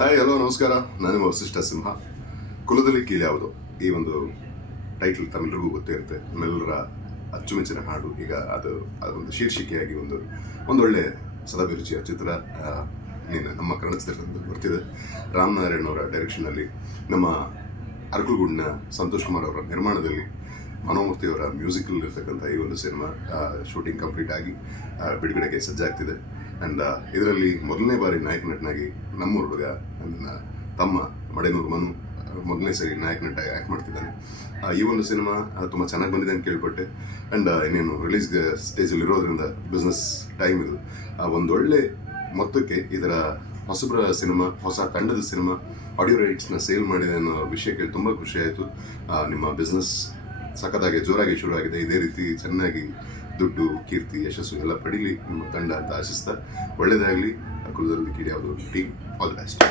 Hi hello ನಮಸ್ಕಾರ. ನಾನು ನಿಮ್ಮ ವಸಿಷ್ಠ ಸಿಂಹ. ಕುಲದಲ್ಲಿ ಕೀಳ್ಯಾವುದು ಈ ಒಂದು ಟೈಟಲ್ ತಮ್ಮೆಲ್ಲರಿಗೂ ಗೊತ್ತೇ ಇರುತ್ತೆ. ನಮ್ಮೆಲ್ಲರ ಅಚ್ಚುಮೆಚ್ಚಿನ ಹಾಡು. ಈಗ ಅದೊಂದು ಶೀರ್ಷಿಕೆಯಾಗಿ ಒಂದೊಳ್ಳೆ ಸದಾಭಿರುಚಿಯ ಚಿತ್ರ ನಮ್ಮ ಕನ್ನಡ ಚಿತ್ರದಲ್ಲಿ ಬರ್ತಿದೆ. ರಾಮನಾರಾಯಣ್ ಅವರ ಡೈರೆಕ್ಷನಲ್ಲಿ, ನಮ್ಮ ಅರಕಲಗೂಡಿನ ಸಂತೋಷ್ ಕುಮಾರ್ ಅವರ ನಿರ್ಮಾಣದಲ್ಲಿ, ಮನೋಮೂರ್ತಿ ಅವರ ಮ್ಯೂಸಿಕಲ್ ಇರ್ತಕ್ಕಂಥ ಈ ಒಂದು ಸಿನಿಮಾ ಶೂಟಿಂಗ್ ಕಂಪ್ಲೀಟ್ ಆಗಿ ಬಿಡುಗಡೆಗೆ ಸಜ್ಜಾಗ್ತಿದೆ. ಆ್ಯಂಡ್ ಇದರಲ್ಲಿ ಮೊದಲನೇ ಬಾರಿ ನಾಯಕ ನಟನಾಗಿ ನಮ್ಮೂರು ಹುಡುಗ ನನ್ನ ತಮ್ಮ ಮಡೆನೂರು ಮನು ಮೊದಲನೇ ಸರಿ ನಾಯಕ ನಟ ಆ್ಯಕ್ಟ್ ಮಾಡ್ತಿದ್ದಾನೆ. ಈ ಒಂದು ಸಿನಿಮಾ ತುಂಬ ಚೆನ್ನಾಗಿ ಬಂದಿದೆ ಅಂತ ಕೇಳ್ಪಟ್ಟೆ. ಆ್ಯಂಡ್ ಇನ್ನೇನು ರಿಲೀಸ್ ಸ್ಟೇಜಲ್ಲಿ ಇರೋದ್ರಿಂದ ಬಿಸ್ನೆಸ್ ಟೈಮ್ ಇದು, ಒಂದೊಳ್ಳೆ ಮೊತ್ತಕ್ಕೆ ಇದರ ಹೊಸಬ್ರ ಸಿನಿಮಾ, ಹೊಸ ತಂಡದ ಸಿನಿಮಾ ಆಡಿಯೋ ರೈಟ್ಸ್ನ ಸೇಲ್ ಮಾಡಿದೆ ಅನ್ನೋ ವಿಷಯಕ್ಕೆ ತುಂಬ ಖುಷಿ ಆಯಿತು. ನಿಮ್ಮ ಬಿಸ್ನೆಸ್ ಸಖತ್ತಾಗಿ ಜೋರಾಗಿ ಶುರುವಾಗಿದೆ. ಇದೇ ರೀತಿ ಚೆನ್ನಾಗಿ ದುಡ್ಡು, ಕೀರ್ತಿ, ಯಶಸ್ಸು ಎಲ್ಲ ಪಡೀಲಿ ನಿಮ್ಮ ತಂಡ ಅಂತ ಆಶಿಸ್ತಾ, ಒಳ್ಳೆಯದಾಗಲಿ. ಕುಲದಲ್ಲಿ ಕೀಳ್ಯಾವುದು ಟೀಮ್. All the best.